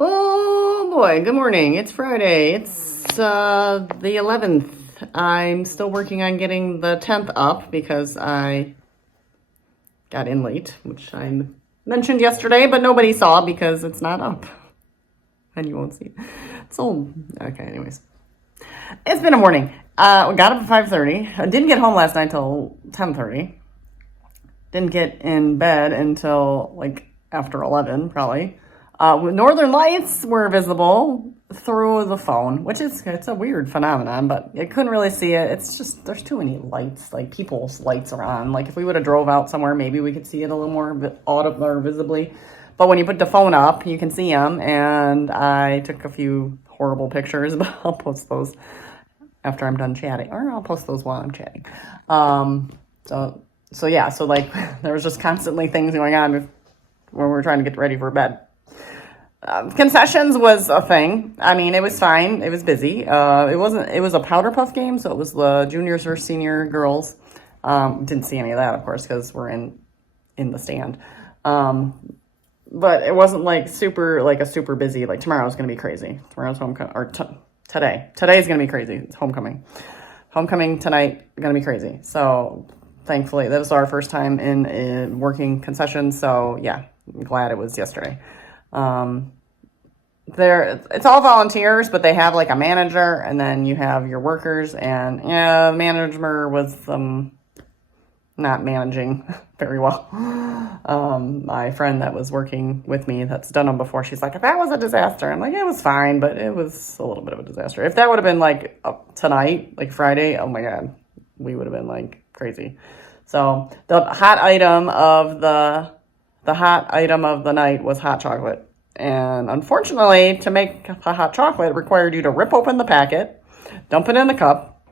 Oh boy, good morning. It's Friday. It's the 11th. I'm still working on getting the 10th up because I got in late, which I mentioned yesterday, but nobody saw because it's not up. And you won't see it. So, okay, anyways. It's been a morning. We got up at 5:30. I didn't get home last night till 10:30. Didn't get in bed until like after 11, probably. Northern lights were visible through the phone, which it's a weird phenomenon, but I couldn't really see it. It's just, there's too many lights, like people's lights are on. Like if we would have drove out somewhere, maybe we could see it a little more audibly or visibly. But when you put the phone up, you can see them. And I took a few horrible pictures, but I'll post those after I'm done chatting, or I'll post those while I'm chatting. So yeah, so like there was just constantly things going on when we were trying to get ready for bed. Concessions was a thing. I mean, it was fine. It was busy. It was a powder puff game, so it was the juniors versus senior girls. Didn't see any of that, of course, because we're in the stand. But it wasn't like a super busy, like tomorrow's going to be crazy. Tomorrow's homecoming, or today's going to be crazy. It's homecoming. Homecoming tonight, going to be crazy. So thankfully, that was our first time in working concessions. So yeah, I'm glad it was yesterday. It's all volunteers, but they have like a manager, and then you have your workers, and yeah, the manager was not managing very well. My friend that was working with me that's done them before, she's like, that was a disaster. I'm like, it was fine, but it was a little bit of a disaster. If that would have been like tonight, like Friday, oh my God, we would have been like crazy. So the hot item of the night was hot chocolate. And unfortunately, to make a hot chocolate, it required you to rip open the packet, dump it in the cup.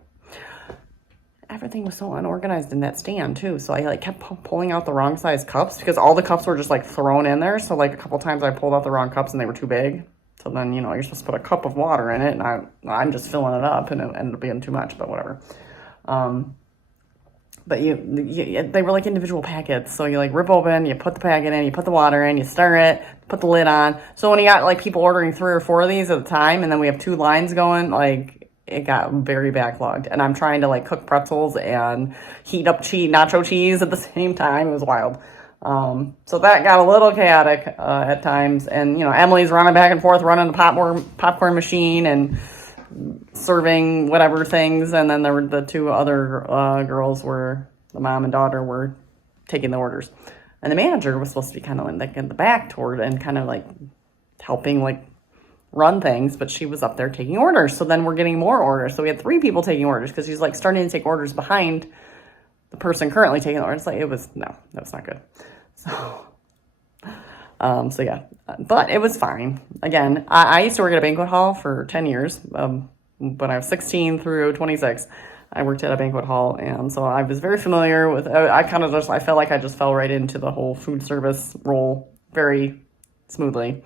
Everything was so unorganized in that stand too. So I like kept pulling out the wrong size cups because all the cups were just like thrown in there. So like a couple times I pulled out the wrong cups and they were too big. So then, you're supposed to put a cup of water in it, and I'm just filling it up, and it ended up being too much, but whatever. But they were like individual packets. So you like rip open, you put the packet in, you put the water in, you stir it, put the lid on. So when you got like people ordering 3 or 4 of these at a time, and then we have 2 lines going, like it got very backlogged. And I'm trying to like cook pretzels and heat up nacho cheese at the same time. It was wild. So that got a little chaotic at times. And, Emily's running back and forth, running the popcorn machine and serving whatever things, and then there were the 2 other girls were the mom and daughter were taking the orders, and the manager was supposed to be kind of like in the back toward and kind of like helping like run things, but she was up there taking orders. So then we're getting more orders, so we had 3 people taking orders because she's like starting to take orders behind the person currently taking the orders. Like that was not good. So yeah, but it was fine. Again, I used to work at a banquet hall for 10 years. When I was 16 through 26, I worked at a banquet hall. And so I was very familiar with, I felt like I just fell right into the whole food service role very smoothly.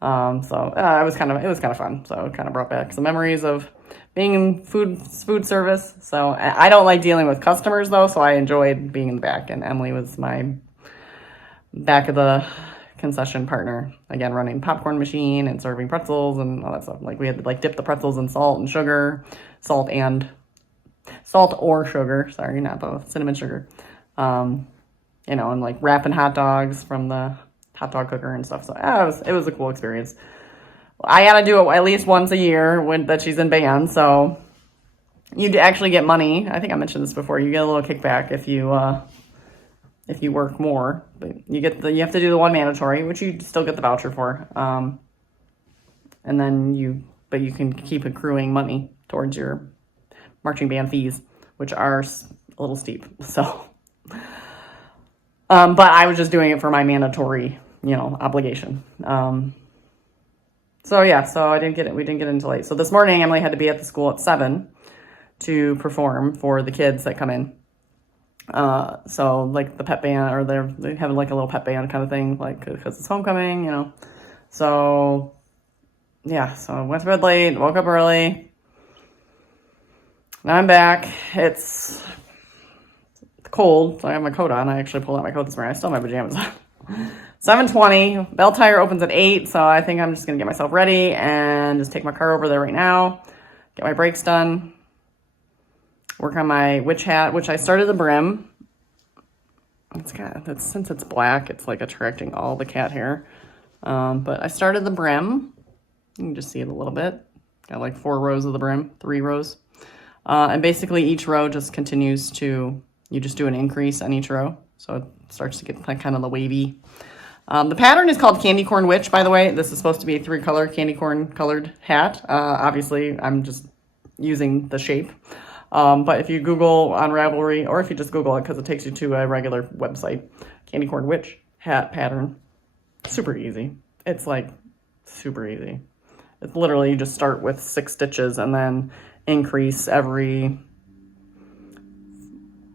So it was kind of fun. So it kind of brought back some memories of being in food service. So I don't like dealing with customers though. So I enjoyed being in the back, and Emily was my back of the concession partner, again, running popcorn machine and serving pretzels and all that stuff. Like we had to like dip the pretzels in salt or sugar, sorry, not both, cinnamon sugar, and like wrapping hot dogs from the hot dog cooker and stuff. So it was a cool experience. I gotta do it at least once a year that she's in band. So you actually get money. I think I mentioned this before. You get a little kickback if you work more, but you have to do the 1 mandatory, which you still get the voucher for. And then you can keep accruing money towards your marching band fees, which are a little steep. So, but I was just doing it for my mandatory, obligation. So yeah, so we didn't get into late. So this morning, Emily had to be at the school at 7 to perform for the kids that come in. So like the pep band, or they have like a little pep band kind of thing, like because it's homecoming, So yeah, so I went to bed late, woke up early. Now I'm back. It's cold, so I have my coat on. I actually pulled out my coat this morning. I still have my pajamas on. 7:20. Bell tire opens at 8, so I think I'm just going to get myself ready and just take my car over there right now. Get my brakes done. Work on my witch hat, which I started the brim. Since it's black, it's like attracting all the cat hair. But I started the brim. You can just see it a little bit. Got like 4 rows of the brim, 3 rows. And basically each row just continues to, you just do an increase on each row. So it starts to get kind of the wavy. The pattern is called Candy Corn Witch, by the way. This is supposed to be a 3-color candy corn colored hat. Obviously, I'm just using the shape. But if you Google on Ravelry, or if you just Google it, because it takes you to a regular website, Candy Corn Witch hat pattern, super easy. It's like super easy. It's literally, you just start with 6 stitches and then increase every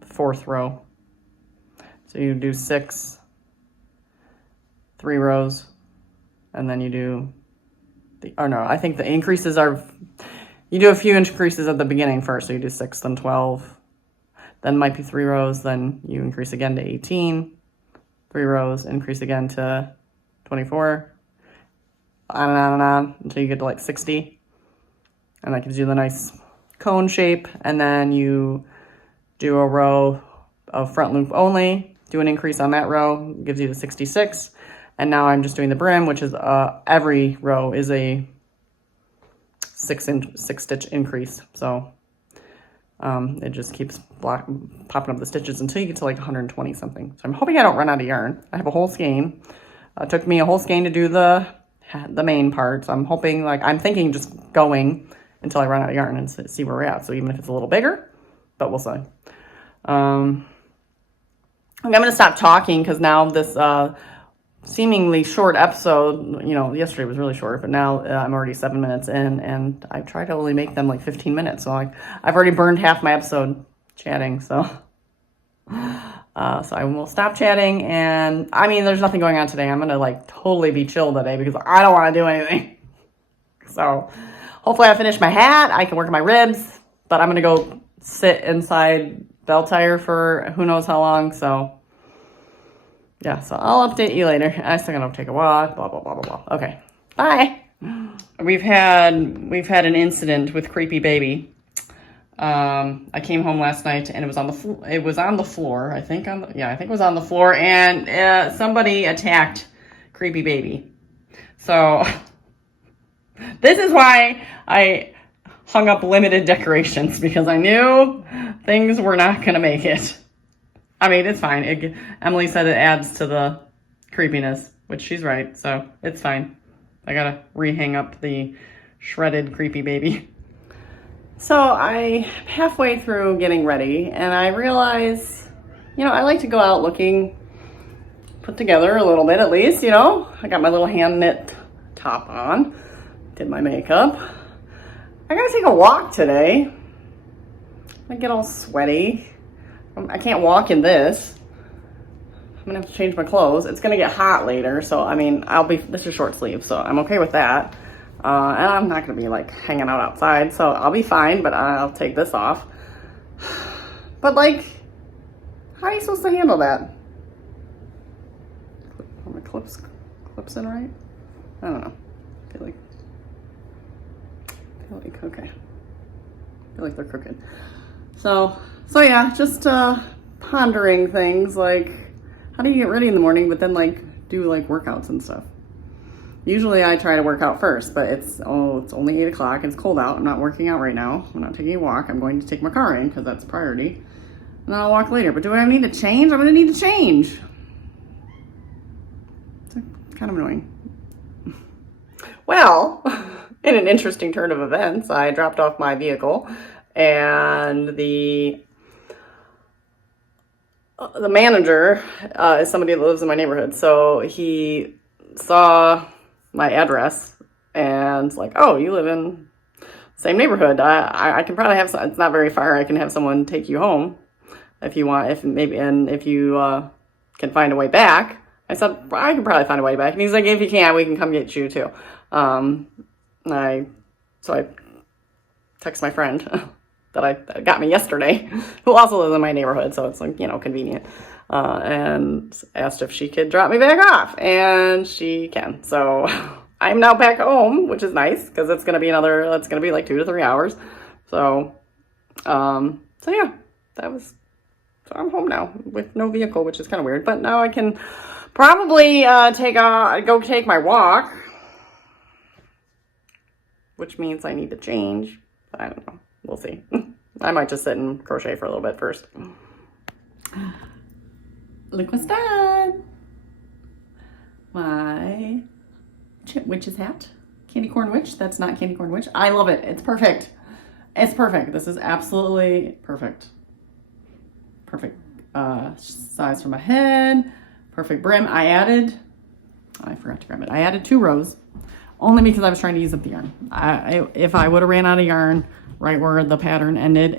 4th row. So you do 6, 3 rows, and then you do I think the increases are, you do a few increases at the beginning first. So you do 6, then 12, then might be 3 rows, then you increase again to 18, 3 rows, increase again to 24, on and on and on until you get to like 60. And that gives you the nice cone shape. And then you do a row of front loop only, do an increase on that row, gives you the 66. And now I'm just doing the brim, which is every row is a 6 stitch increase. So it just keeps popping up the stitches until you get to like 120 something. So I'm hoping I don't run out of yarn. I have a whole skein. It took me a whole skein to do the main part. So I'm hoping, I'm thinking just going until I run out of yarn and see where we're at. So even if it's a little bigger, but we'll see. I'm going to stop talking because now this seemingly short episode, yesterday was really short, but now I'm already 7 minutes in, and I try to only make them like 15 minutes. So I've already burned half my episode chatting. So I will stop chatting. And I mean, there's nothing going on today. I'm going to totally be chill today because I don't want to do anything. So hopefully I finish my hat. I can work on my ribs, but I'm going to go sit inside bell tire for who knows how long. So yeah, so I'll update you later. I still gotta take a walk, blah, blah, blah, blah, blah. Okay, bye. We've had an incident with Creepy Baby. I came home last night and it was on the floor. I think it was on the floor, and somebody attacked Creepy Baby. So this is why I hung up limited decorations, because I knew things were not gonna make it. I mean, it's fine. Emily said it adds to the creepiness, which she's right, so it's fine. I gotta re-hang up the shredded Creepy Baby. So I'm halfway through getting ready, and I realize, I like to go out looking put together a little bit at least, I got my little hand knit top on, did my makeup. I gotta take a walk today. I get all sweaty. I can't walk in this. I'm gonna have to change my clothes. It's gonna get hot later, so I mean, this is short sleeve, so I'm okay with that. And I'm not gonna be hanging out outside, so I'll be fine, but I'll take this off. But how are you supposed to handle that? Are my clips in right? I don't know. I feel like okay. I feel like they're crooked. So yeah, just pondering things how do you get ready in the morning, but then do workouts and stuff. Usually I try to work out first, but it's only 8 o'clock. It's cold out. I'm not working out right now. I'm not taking a walk. I'm going to take my car in because that's priority. And then I'll walk later. But do I need to change? I'm going to need to change. It's kind of annoying. Well, in an interesting turn of events, I dropped off my vehicle, and the manager is somebody that lives in my neighborhood. So he saw my address and it's oh, you live in the same neighborhood. I can probably have some, it's not very far. I can have someone take you home if you want, if you can find a way back. I said, I can probably find a way back. And he's like, if you can't, we can come get you too. So I text my friend that got me yesterday, who also lives in my neighborhood, so it's like, you know, convenient. And asked if she could drop me back off, and she can. So I'm now back home, which is nice because it's gonna be like 2 to 3 hours. So, so yeah, so I'm home now with no vehicle, which is kind of weird. But now I can probably go take my walk, which means I need to change. I don't know. We'll see. I might just sit and crochet for a little bit first. Look what's done. My witch's hat. Candy corn witch. That's not candy corn witch. I love it. It's perfect. It's perfect. This is absolutely perfect. Perfect size for my head. Perfect brim. I forgot to grab it. I added 2 rows only because I was trying to use up the yarn. If I would have ran out of yarn right where the pattern ended,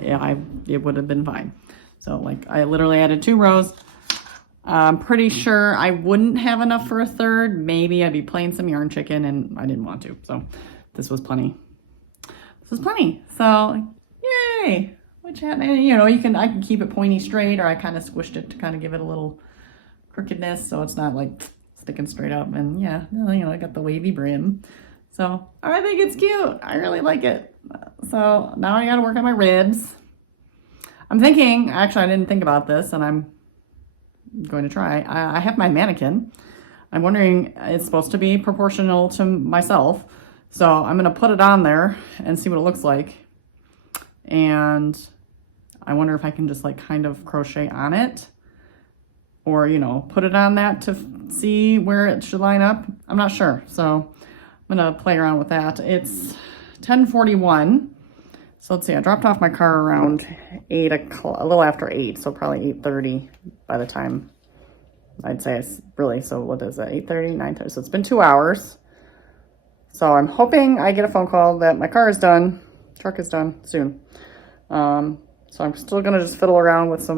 it would have been fine. So like I literally added 2 rows. I'm pretty sure I wouldn't have enough for a third. Maybe I'd be playing some yarn chicken, and I didn't want to. So this was plenty. This was plenty. So yay! Which hat? You know, I can keep it pointy straight, or I kind of squished it to kind of give it a little crookedness, so it's not like sticking straight up. And yeah, you know, I got the wavy brim. So I think it's cute. I really like it. So now I got to work on my ribs. I'm thinking, actually, I didn't think about this, and I'm going to try. I have my mannequin. I'm wondering, it's supposed to be proportional to myself. So I'm going to put it on there and see what it looks like. And I wonder if I can just like kind of crochet on it, or, you know, put it on that to see where it should line up. I'm not sure. So I'm going to play around with that. It's 10:41. So let's see, I dropped off my car around 8 o'clock, a little after 8, so probably 8:30 by the time, I'd say it's really, so what is it, 8:30, 9:30, so it's been 2 hours. So I'm hoping I get a phone call that my car is done, truck is done soon. So I'm still gonna just fiddle around with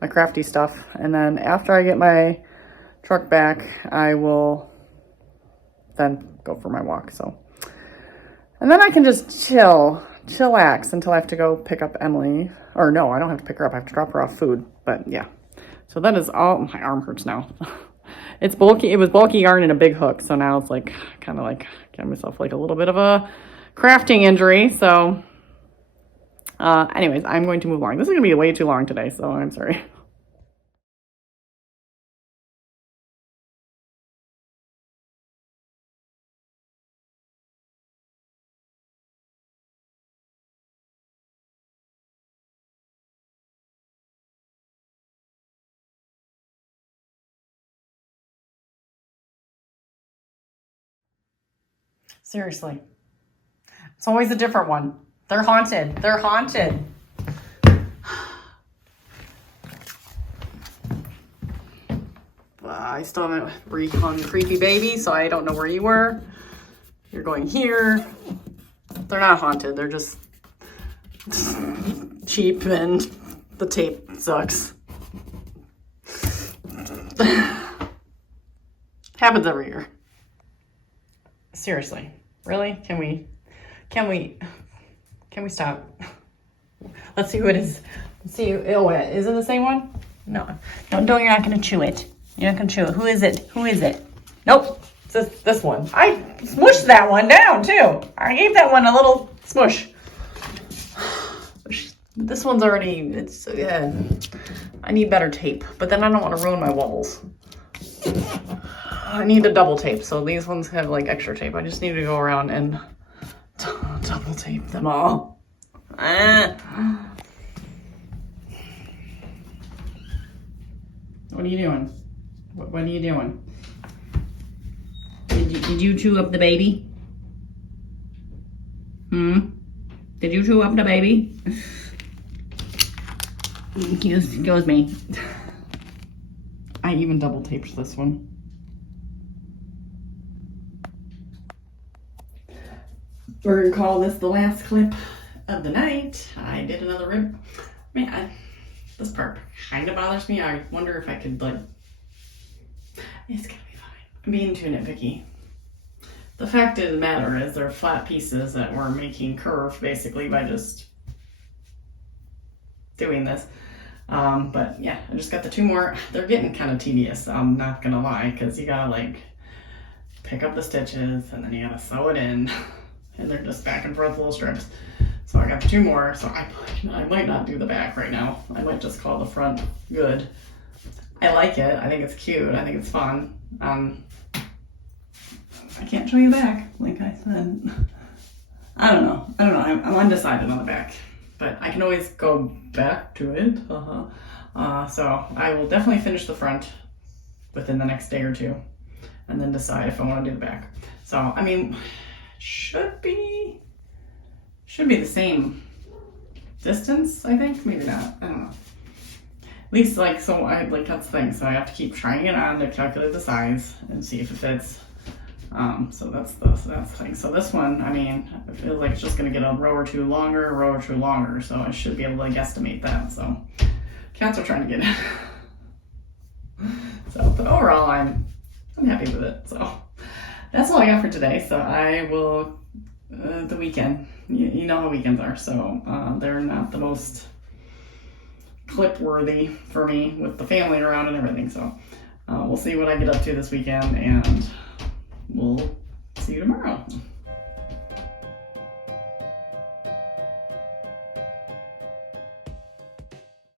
my crafty stuff, and then after I get my truck back, I will then go for my walk, so. And then I can just chillax until I have to go pick up Emily. Or no, I don't have to pick her up. I have to drop her off food. But yeah. So that is all. My arm hurts now. It's bulky. It was bulky yarn and a big hook. So now it's like kind of like getting myself like a little bit of a crafting injury. So anyways, I'm going to move along. This is going to be way too long today. So I'm sorry. Seriously. It's always a different one. They're haunted. They're haunted. I still haven't rehung Creepy Baby, so I don't know where you were. You're going here. They're not haunted. They're just cheap, and the tape sucks. Happens every year. Seriously, really? Can we stop? Let's see who it is. Let's see. Oh, is it the same one? No, you're not gonna chew it. You're not gonna chew it. Who is it? Who is it? Nope. It's this one. I smushed that one down too. I gave that one a little smush. This one's already. It's. I need better tape, but then I don't want to ruin my walls. I need a double tape, so these ones have like extra tape. I just need to go around and double tape them all. What are you doing? What are you doing? Did you chew up the baby? Did you chew up the baby? Excuse me. I even double taped this one. We're gonna call this the last clip of the night. I did another rib. Man, this part kind of bothers me. I wonder if I could, like, it's gonna be fine. I'm being too nitpicky. The fact of the matter is they're flat pieces that we're making curved basically by just doing this. But yeah, I just got the 2 more. They're getting kind of tedious, I'm not gonna lie, because you gotta like pick up the stitches and then you gotta sew it in, and they're just back and forth little strips. So I got the 2 more, so I might not do the back right now. I might just call the front good. I like it. I think it's cute. I think it's fun. I can't show you the back, like I said. I don't know. I'm undecided on the back, but I can always go back to it. So I will definitely finish the front within the next day or 2, and then decide if I want to do the back. So I mean, should be the same distance, I think. Maybe not. I don't know. At least like, so I like, that's the thing. So I have to keep trying it on to calculate the size and see if it fits. So that's the thing. So this one, I mean, I feel like it's just gonna get a row or 2 longer, a row or 2 longer. So I should be able to guesstimate that. So cats are trying to get it. So, but overall, I'm happy with it. So that's all I got for today. So I will, the weekend, you know how weekends are. So they're not the most clip worthy for me with the family around and everything. So we'll see what I get up to this weekend, and we'll see you tomorrow.